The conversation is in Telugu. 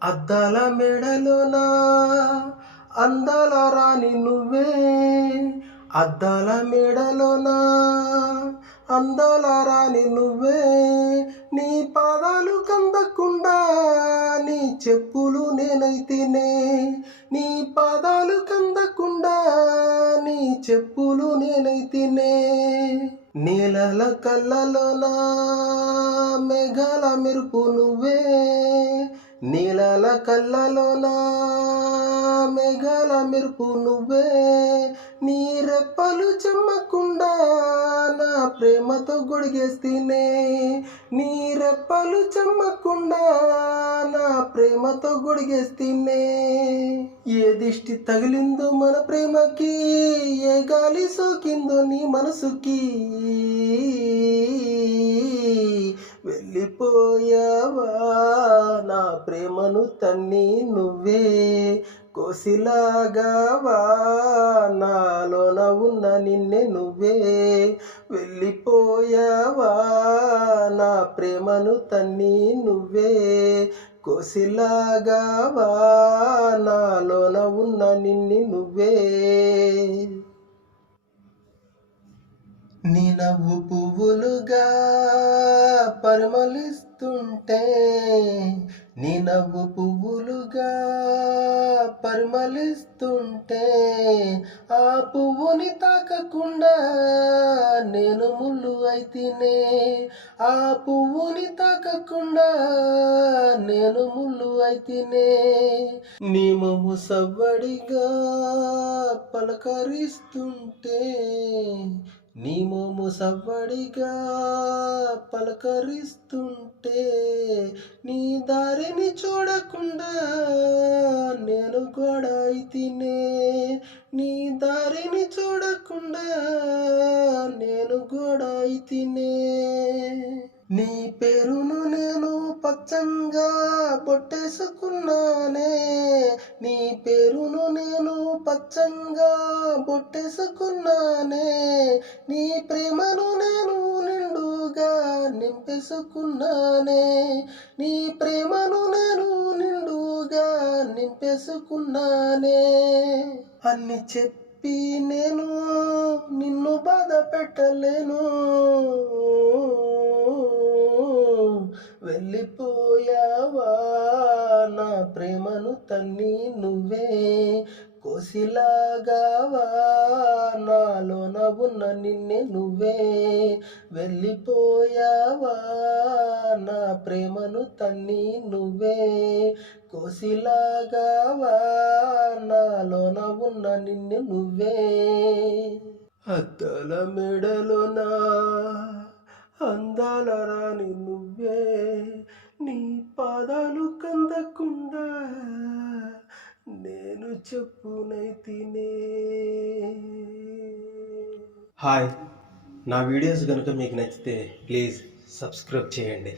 అద్దాల మెడలోనా అందాల రాణి నువ్వే, అద్దాల మెడలోనా అందాల రాణి నువ్వే. నీ పాదాలు కందకుండా నీ చెప్పులు నేనైతేనే, నీ పాదాలు కందకుండా నీ చెప్పులు నేనైతేనే. నీలల కళ్ళలోనా మేఘాల మెరుపు నువ్వే, నీలల కళ్ళలోనా మేఘాల మెరుపు నువ్వే. నీ రెప్పలు చెమ్మకుండా నా ప్రేమతో గొడిగేస్తేనే, నీ రెప్పలు చెమ్మకుండా నా ప్రేమతో గొడిగేస్తేనే. ఏ దిష్టి తగిలిందో మన ప్రేమకి, ఏ గాలి సోకిందో నీ మనసుకి, వెళ్ళిపోయావా నా ప్రేమను తన్ని నువ్వే. కోసిలాగావా నాలోన ఉన్న నిన్నే నువ్వే. వెళ్ళిపోయావా నా ప్రేమను తన్ని నువ్వే. కోసిలాగావా నాలోన ఉన్న నిన్ని నువ్వే. నీ నవ్వు పువ్వులుగా పరిమళిస్తుంటే, నీ నవ్వు పువ్వులుగా పరిమళిస్తుంటే, ఆ పువ్వుని తాకకుండా నేను ముళ్ళు అయితేనే, ఆ పువ్వుని తాకకుండా నేను ముళ్ళు అయితేనే. నీ మొమ్ము సవ్వడిగా పలకరిస్తుంటే, నీ మోము సవ్వడిగా పలకరిస్తుంటే, నీ దారిని చూడకుండా నేను గోడ అయితేనే, నీ దారిని చూడకుండా నేను గోడ అయితేనే. నీ పేరును నేను పచ్చంగా బొట్టేసుకున్నానే, నీ పేరును నేను పచ్చంగా బొట్టేసుకున్నానే. నీ ప్రేమను నేను నిండుగా నింపేసుకున్నానే, నీ ప్రేమను నేను నిండుగా నింపేసుకున్నానే. అన్ని చెప్పి నేను నిన్ను బాధ పెట్టలేను, వెళ్ళిపోయావా నా ప్రేమను తన్ని నువ్వే. కోసిలాగావా నాలోన ఉన్న నిన్నే నువ్వే. వెళ్ళిపోయావా నా ప్రేమను తన్ని నువ్వే. కోసిలాగావా నాలోన ఉన్న నిన్నే నువ్వే. అద్దాల మెడలోనా అందాల రాణి నువ్వే, నీ పాదాలు కందకుండా నేను చెప్పునైతేనే. హాయ్, నా వీడియోస్ కనుక మీకు నచ్చితే ప్లీజ్ సబ్స్క్రైబ్ చేయండి.